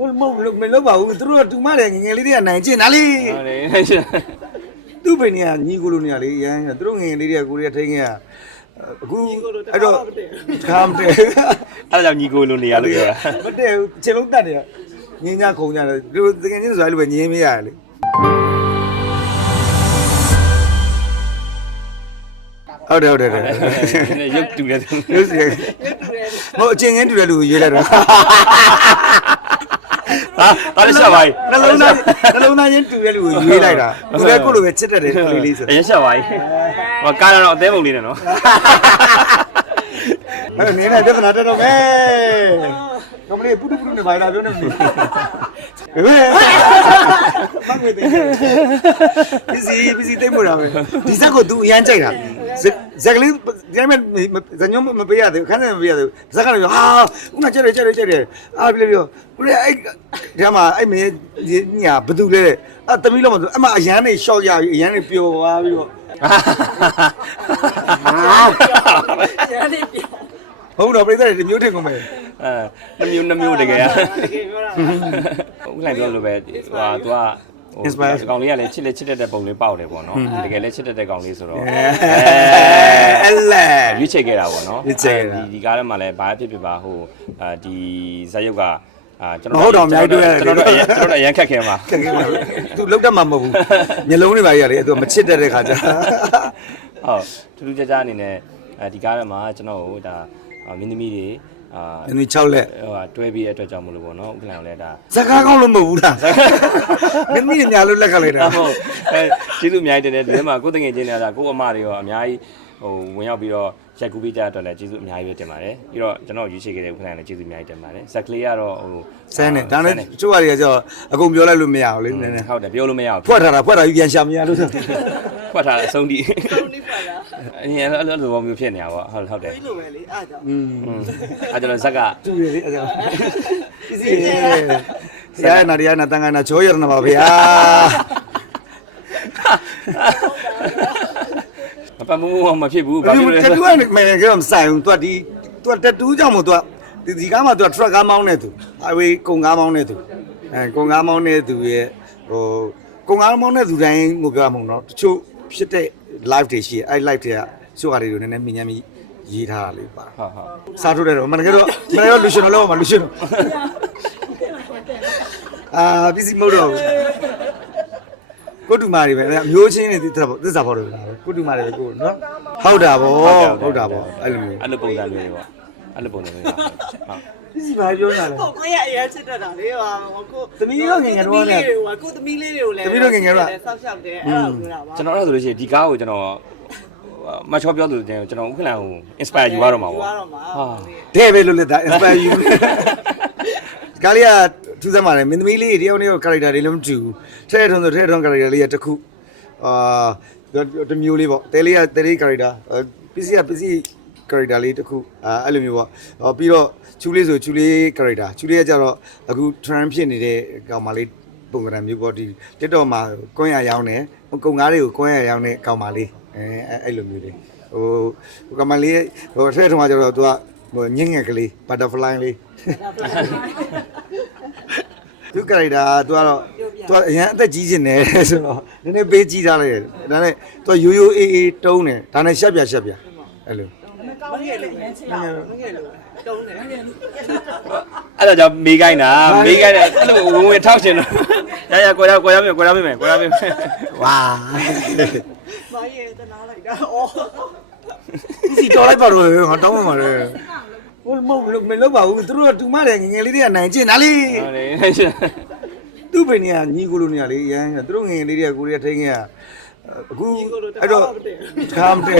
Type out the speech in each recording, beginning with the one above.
ဟိုမဟုတ်မလုပ်ပါဘူးသူတို့ကတူမတယ်ငယ်ငယ်လေးတွေကနိုင်ကျင်တာလေဟုတ်တယ်သူ့ဘိနေကညီကိုလိုနေရလေရမ်းသူတို့ငယ်ငယ်လေးတွေကကိုရီးယားထိန်းခဲ့ရအခုအဲ့တော့ခါမတည့်အဲ့ဒါကြောင့်ညီကိုလိုနေရလို့ပြောတာမတည့်ဘူးခြေလုံးတက်တယ်ငင်းညခုံကြတယ်ဒီလိုတကယ်ချင်းဆိုအဲ့လိုပဲငင်းမရတယ်လေဟုတ်တယ်ဟုတ်တယ်ဟုတ်တယ်ရုပ်တူတယ်သူရုပ်စီမဟုတ်အချင်းချင်းတူတယ်လူကိုရွေးလိုက်တော့ ဟာဒါလည်းဆက်ပါ යි နှလုံးသားနှလုံးသားချင်းတူတဲ့လူကိုရွေးလိုက်တာကိုယ်ကကိုယ်လိုပဲချစ်တတ်တယ်ကလေးလေးဆို အရင်ဆက်ပါ යි ဟောကားတော့အသေးပုံလေးနဲ့နော် အဲ့တော့နင်းနဲ့ပြဿနာတက်တော့မယ်ကမလေးပုတုပုတုနေပါလားပြောနေမင်းဘယ်မငွေတဲ့ပစ္စည်းပစ္စည်းတိတ်မို့တာပဲဒီဇက်ကို तू အရန်ကြိုက်တာ ဇက်ကလေးဒီမဲ့ဇညုံမပေးရသေးခန်းနဲ့မပေးရသေးဇက်ကလည်းဟာဦးကကြက်တယ်ကြက်တယ်ကြက်တယ်အားပြလေပြောကိုလေအဲ့ဒီမှာအဲ့မင်းညာဘသူလဲအဲ့တမီးလုံးမဆိုအမအရန်နေရှော့ရပြီအရန်နေပျော်သွားပြီးတော့ရန်လေးပြောဟုတ်တော့ပြိတ္တတွေမျိုးထင်ကုန်မယ်အဲနှမျိုးနှမျိုးတကယ်တကယ်ပြောတာဦးလိုက်ပြောလို့ပဲဟိုဟာ तू ကဟို Inspire ကောင်လေးကလည်းချစ်လက်ချစ်တတ်တဲ့ပုံလေးပေါက်တယ်ပေါ့နော်တကယ်လည်းချစ်တတ်တဲ့ကောင်လေးဆိုတော့အဲ့လဲရွေးချယ်ခဲ့တာပေါ့နော်ရွေးချယ်ခဲ့တာဒီဒီကားထဲမှာလည်းဘာဖြစ်ဖြစ်ပါဟိုအာဒီဇာတ်ရုပ်ကအာကျွန်မဟုတ်တော့အများကြီးတွေ့ရတယ်ကျွန်တော်တို့အရင်ကျွန်တော်တို့အရင်ခက်ခဲမှာကဲကဲသူလောက်တတ်မှာမဟုတ်ဘူးမျိုးလုံးတွေပါရလေသူမချစ်တတ်တဲ့ခါကျဟုတ်ထူးထူးခြားခြားအနေနဲ့အဲဒီကားထဲမှာကျွန်တော်တို့ဒါအာမင်းသမီးတွေ အာအင်း6လက်ဟိုဟာတွဲပြီးတဲ့အတွက်ကြောင့်မလို့ပေါ့နော်ဥက္ကလန်ကိုလည်းဒါဇကားကောင်းလို့မဟုတ်ဘူးလားမင်းမင်းညာလို့လက်ကလိုက်တာဟုတ်အဲကျေးဇူးအများကြီးတင်တယ်ဒီထဲမှာကိုယ်တငယ်ချင်းတွေကဒါကိုယ့်အမတွေရောအများကြီးဟိုဝင်ရောက်ပြီးတော့ရက်ကူပေးကြတဲ့အတွက်လည်းကျေးဇူးအများကြီးပဲတင်ပါတယ်ပြီးတော့ကျွန်တော်ရွေးချယ်ခဲ့တဲ့ဥက္ကလန်လည်းကျေးဇူးအများကြီးတင်ပါတယ်ဇက်ကလေးကတော့ဟိုဆန်းနေဒါနဲ့ကျိုးရတွေကကျတော့အကုန်ပြောလိုက်လို့မရဘူးလေနည်းနည်းဟုတ်တယ်ပြောလို့မရဘူးဖွက်ထားတာဖွက်ထားပြီးပြန်ရှာမရလို့ဆို ဖွက်ထားတဲ့အဆုံးထိသုံးနှစ်ပါလား အရင်အဲ့လိုလိုမျိုးဖြစ်နေတာပေါ့ဟုတ်ဟုတ်တယ် လိုပဲလေအားကြောင့်อืมအဲ့ကျွန်တော်ဇက်ကသူရလေအဲ့ဒါအစီရေဆရာနာရီယာနာတန်ကနာချိုးရနပါဗျာမပတ်မှုမဖြစ်ဘူးဘာဘာဖြစ်လို့လို့လဲတက်တူးကမယ်ကြောင့်ဆိုင်သူကဒီသူကတက်တူးကြောင့်မို့သူကဒီဒီကားမှာသူက truck ကားမောင်းနေသူ highway ကုန်ကားမောင်းနေသူအဲကုန်ကားမောင်းနေသူရဲ့ဟိုကုန်ကားမောင်းနေသူတိုင်းကိုပြောမှာမဟုတ်တော့တချို့ ဖြစ်တဲ့ live တွေရှိရဲ့အဲ့ live တွေကစုဟာတွေကိုနည်းနည်းမြင်ညမ်းပြီးရေးထားတာလေးပါဟုတ်ဟုတ်စားထုတ်တယ်တော့မနက်ကတော့မနက်ကတော့လူရှင်တော့လောက်ပါလူရှင်တော့အာပစ္စည်းမဟုတ်တော့ဘူးကိုတူမာတွေပဲအမျိုးချင်းတွေသစ္စာသစ္စာဖော်တယ်လားကိုတူမာတွေပဲကိုနော်ဟုတ်တာဗောဟုတ်တာဗောအဲ့လိုမျိုးအဲ့လိုပုံစံမျိုးတွေပေါ့အဲ့လိုပုံစံမျိုးတွေဟုတ် ပစ္စည်းဘာပြောတာလဲ ကိုကိုရဲ့အရင်ချစ်တတ်တာလေဟာကိုသမီးတို့ငယ်ငယ်တုန်းကလည်းကိုသမီးလေးတွေကိုလည်းသမီးတို့ငယ်ငယ်တုန်းကဆောက်ရှောက်တယ်အဲ့ဒါကိုပြောတာပါကျွန်တော်အဲ့ဒါဆိုလို့ရှိရင်ဒီကားကိုကျွန်တော်မချောပြောလို့ကျွန်တော်ဥက္ကလန်ကို inspire ယူရတော့မှာယူပေါ့ရတော့မှာဟာ တဲ့ပဲလို့လက်တာ inspire you ကာလီယာထူးဆန်းပါတယ်မင်းသမီးလေးတယောက်တယောက် character တွေလည်းမတူဘူးထဲထုံဆိုထဲထုံ character လေးကတစ်ခုအာတမျိုးလေးပေါ့တဲလေးကတဲလေး character ပစ္စည်းကပစ္စည်း character လေးတစ်ခုအာအဲ့လိုမျိုးပေါ့ဟောပြီးတော့ချူလေးဆိုချူလေး character ချူလေးကကြတော့အခု trend ဖြစ်နေတဲ့ကောင်မလေးပုံစံမျိုးပေါ့ဒီ TikTok မှာကွန်းရရောင်းနေကုံကားတွေကိုကွန်းရရောင်းနေကောင်မလေးအဲအဲ့လိုမျိုးလေးဟိုဟိုကောင်မလေးဟိုထဲထုံကကြတော့သူကဟိုညင်ငယ်ကလေး butterfly လေးသူကရိုက်တာသူကတော့သူကအရင်အသက်ကြီးနေတယ်ဆိုတော့နည်းနည်းပေးကြီးထားလိုက်တယ်ဒါနဲ့သူကရိုးရိုးအေးအေးတုံးတယ်ဒါနဲ့ရှက်ပြရှက်ပြအဲ့လို မငယ်လို့မငယ်လို့တုံးတယ်အဲ့ဒါကြောင့်မေးခိုင်းတာမေးခိုင်းတယ်အဲ့လိုဝင်ဝင်ထောက်ချင်တော့ရရကိုရကိုရမေးကိုရမေးမယ်ကိုရမေးမယ်ဝါမရဲ့တနာလိုက်တာအော်စီတော်လိုက်ပါတော့ငါတောင်းမှမှာလေဟိုမဟုတ်မလုပ်ပါဘူးသူတို့ကတူမတယ်ငငယ်လေးတွေကနိုင်ကျင်တာလေဟုတ်တယ်သူ့ဘိနေကညီကိုလိုနေရလေရမ်းသူတို့ငငယ်လေးတွေကကိုရီးယားထိန်းခဲ့ရ အခုအဲ့တော့ခါမတည့်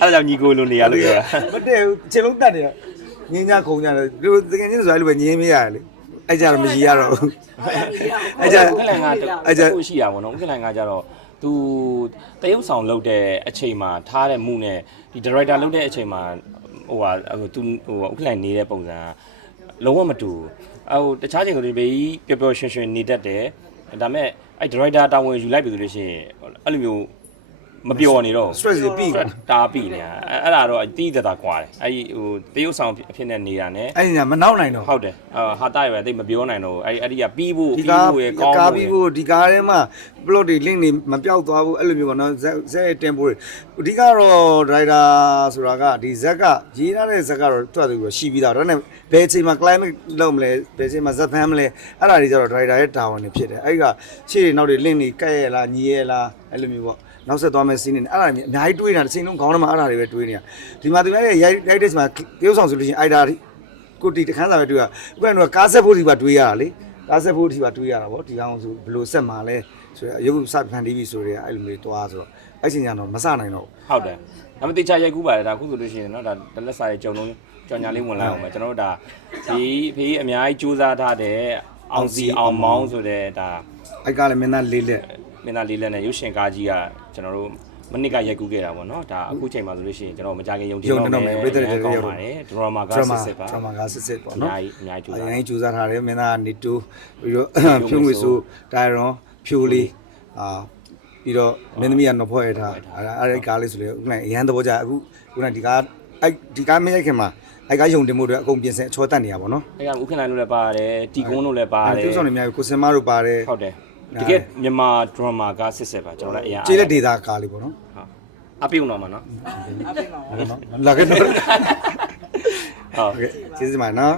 အဲ့ဒါကြောင့်ညီကိုလိုနေရလို့ပြောတာမတည့်ဘူးခြေလုံးတက်တယ်ငင်းညခုံကြတယ်ဒီလိုတကယ်ချင်းဆိုအဲ့လိုပဲငင်းမရလေအဲ့ကြတော့မကြီးရတော့ဘူးအဲ့ကြဥက္ကလန်ကအဲ့ဒါရှိရပါတော့ဥက္ကလန်ကကြတော့သူတရုပ်ဆောင်လုပ်တဲ့အချိန်မှာထားတဲ့မှုနဲ့ဒီ director လုပ်တဲ့အချိန်မှာဟိုဟာဟိုသူဟိုဥက္ကလန်နေတဲ့ပုံစံကလုံးဝမတူဘူးဟိုတခြားချိန်ကလေးပဲပျော်ပျော်ရွှင်ရွှင်နေတတ်တယ် ဒါပေမဲ့အဲ့ director တာဝန်ယူလိုက်ပြီဆိုလို့ရှိရင်အဲ့လိုမျိုး မပျော်နေတော့ stress တွေပြီးကုန်တားပြီညာအဲ့အဲ့ဒါတော့အတီးတတာကွာတယ်အဲ့ဒီဟိုတရုတ်ဆောင်အဖြစ်နဲ့နေတာ ਨੇ အဲ့ဒီညမနောက်နိုင်တော့ဟုတ်တယ်အာဟာတာရယ်တိတ်မပြောနိုင်တော့ဘူးအဲ့ဒီအဲ့ဒီကပြီးဖို့ဒီပြီးကားဖို့ရယ်ကောင်းကားဖို့ပြီးရယ်ဖို့ဒီကားထဲမှာ plot တွေ link တွေမပြောက်သွားဘူးအဲ့လိုမျိုးပေါ့နော်ဇက်ဇက်ရဲ့ tempo တွေအဓိကတော့ driver ဆိုတာကဒီဇက်ကရေးထားတဲ့ဇက်ကတော့တွတ်သူပြီးရှိပြီးသားဒါနဲ့ဘယ်အချိန်မှာ climate လုပ်မလဲဘယ်အချိန်မှာဇက်ဖမ်းမလဲအဲ့ဒါတွေကျတော့ driver ရဲ့တာဝန်တွေဖြစ်တယ်အဲ့ဒီကရှေ့တွေနောက်တွေ link တွေကဲ့ရလားညီရလားအဲ့လိုမျိုးပေါ့ နောက်ဆက်သွားမယ့် scene တွေအဲ့ဒါတွေအများကြီးတွေးနေတာတစ်ချိန်လုံးခေါင်းထဲမှာအဲ့ဒါတွေပဲတွေးနေတာဒီမှာသူများရဲ့ ရိုက်ရိုက်တဲ့ချိန်မှာတရုပ်ဆောင်ဆိုလို့ရှိရင်အဲ့ဒါတွေ ကိုတီတခန်းစာပဲတွေ့ရဥပမာတော့ကားဆက်ဖို့ဒီပါတွေးရတာလေကားဆက်ဖို့ဒီပါတွေးရတာဗောဒီကောင်ဆိုဘယ်လိုဆက်မှာလဲဆိုရရုပ်စဖန်တီးပြီဆိုရဲအဲ့လိုမျိုးတွားဆိုတော့အဲ့ချိန်ကျတော့မစနိုင်တော့ ဟုတ်တယ်ဒါမှမတိချရိုက်ကူးပါတယ်ဒါအခုဆိုလို့ရှိရင်เนาะဒါတလက်စာရဲ့ကြုံလုံးကြောင်ညာလေးဝင်လာအောင်ပဲကျွန်တော်တို့ဒါဒီဖေးအများကြီးစူးစမ်းထားတဲ့အောင်စီအောင်မောင်းဆိုတဲ့ဒါ အဲ့ကလည်းမင်းသားလေးလက် မင်းသားလေးလက်နဲ့ရုပ်ရှင်ကားကြီးက ကျွန်တော်တို့မနစ်ကရိုက်ကူးခဲ့တာပေါ့နော်ဒါအခုချိန်မှာဆိုလို့ရှိရင်ကျွန်တော်မကြခင်ယုံကြည်တော့မယ်ပြည့်တဲ့တဲ့ရောက်ပါတယ်ဒရမာကဒရမာစစ်စစ်ပါဒရမာကစစ်စစ်ပေါ့အနော်များကြီးအများကြီးကြိုးစားအရင်ကြိုးစားထားတယ်မင်းသားကနေတူပြီးတော့ဖြိုးငွေဆိုတိုင်ရွန်ဖြိုးလေးအာပြီးတော့မင်းသမီးကနော်ဖွဲ့ရထားအဲ့ဒါအဲ့ဒီကားလေးဆိုလေဥက္ကဋ္ဌအရန်သဘောကျအခုခုနဒီကားအဲ့ဒီကားမရိုက်ခင်မှာအဲ့ကားယုံတင်မှုတွေအကုန်ပြင်ဆင်အချောတက်နေရပါတော့အဲ့ကဥက္ကဋ္ဌလို့လည်းပါတယ်တီကုန်းလို့လည်းပါတယ်တူဆောင်နေများကိုစင်မတို့ပါတယ်ဟုတ်တယ် တကယ်မြန်မာ drama ကစစ်စစ်ပါကျွန်တော်လည်းအရင်ကျေးလက်ဒေတာကားလေးပေါ့နော်အပြုံတော့မှာနော်လာခဲ့တော့ဟုတ်ကဲ့ကျေးဇူးပါနော်